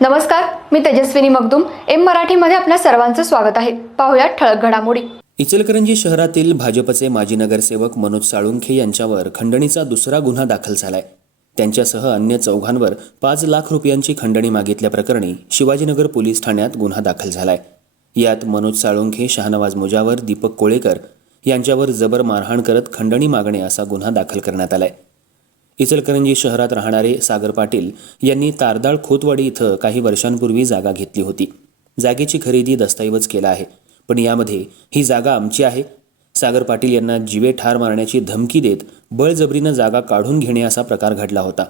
नमस्कार मी तेजस्विनी मगदुम. एम मराठीमध्ये आपल्या सर्वांचं स्वागत आहे. पाहुयात ठळक घडामोडी. इचलकरंजी शहरातील भाजपचे माजी नगरसेवक मनोज साळुंखे यांच्यावर खंडणीचा दुसरा गुन्हा दाखल झालाय. त्यांच्यासह अन्य चौघांवर पाच लाख रुपयांची खंडणी मागितल्याप्रकरणी शिवाजीनगर पोलीस ठाण्यात गुन्हा दाखल झालाय. यात मनोज साळुंखे शहानवाज मुजावर दीपक कोळेकर यांच्यावर जबर मारहाण करत खंडणी मागणे असा गुन्हा दाखल करण्यात आलाय. इचलकरंजी शहरात राहणारे सागर पाटील यांनी तारदाळ खोतवाडी इथं काही वर्षांपूर्वी जागा घेतली होती. जागेची खरेदी दस्तऐवज केला आहे. पण यामध्ये ही जागा आमची आहे. सागर पाटील यांना जीवे ठार मारण्याची धमकी देत बळजबरीनं जागा काढून घेणे असा प्रकार घडला होता.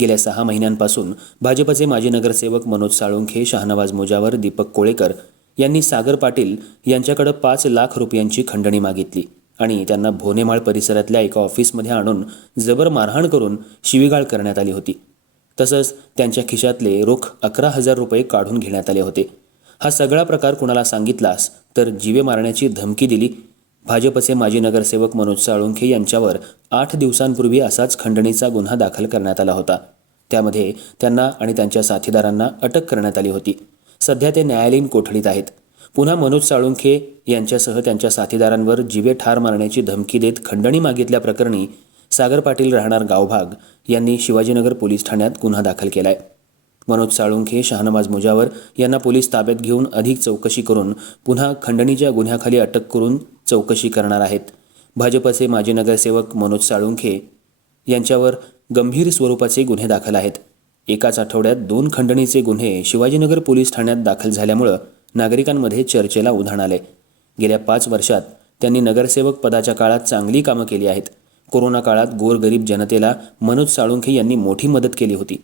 गेल्या सहा महिन्यांपासून भाजपचे माजी नगरसेवक मनोज साळुंखे शहानवाज मोजावर दीपक कोळेकर यांनी सागर पाटील यांच्याकडे पाच लाख रुपयांची खंडणी मागितली. आणि त्यांना भोनेमाळ परिसरातल्या एका ऑफिसमध्ये आणून जबर मारहाण करून शिवीगाळ करण्यात आली होती. तसंच त्यांच्या खिशातले रोख अकरा हजार रुपये काढून घेण्यात आले होते. हा सगळा प्रकार कुणाला सांगितलास तर जीवे मारण्याची धमकी दिली. भाजपचे माजी नगरसेवक मनोज साळुंखे यांच्यावर आठ दिवसांपूर्वी असाच खंडणीचा गुन्हा दाखल करण्यात आला होता. त्यामध्ये त्यांना आणि त्यांच्या साथीदारांना अटक करण्यात आली होती. सध्या ते न्यायालयीन कोठडीत आहेत. पुन्हा मनोज साळुंखे यांच्यासह त्यांच्या साथीदारांवर जिवे ठार मारण्याची धमकी देत खंडणी मागितल्याप्रकरणी सागर पाटील राहणार गावभाग यांनी शिवाजीनगर पोलीस ठाण्यात गुन्हा दाखल केलाय. मनोज साळुंखे शहानवाज मुजावर यांना पोलीस ताब्यात घेऊन अधिक चौकशी करून पुन्हा खंडणीच्या गुन्ह्याखाली अटक करून चौकशी करणार आहेत. भाजपचे माजी नगरसेवक मनोज साळुंखे यांच्यावर गंभीर स्वरूपाचे गुन्हे दाखल आहेत. एकाच आठवड्यात दोन खंडणीचे गुन्हे शिवाजीनगर पोलीस ठाण्यात दाखल झाल्यामुळं नागरिकांमध्ये चर्चेला उधाण आले. गेल्या पाच वर्षात त्यांनी नगरसेवक पदाच्या काळात चांगली कामं केली आहेत. कोरोना काळात गोरगरीब जनतेला मनोज साळुंखे यांनी मोठी मदत केली होती.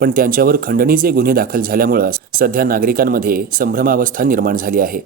पण त्यांच्यावर खंडणीचे गुन्हे दाखल झाल्यामुळं सध्या नागरिकांमध्ये संभ्रमावस्था निर्माण झाली आहे.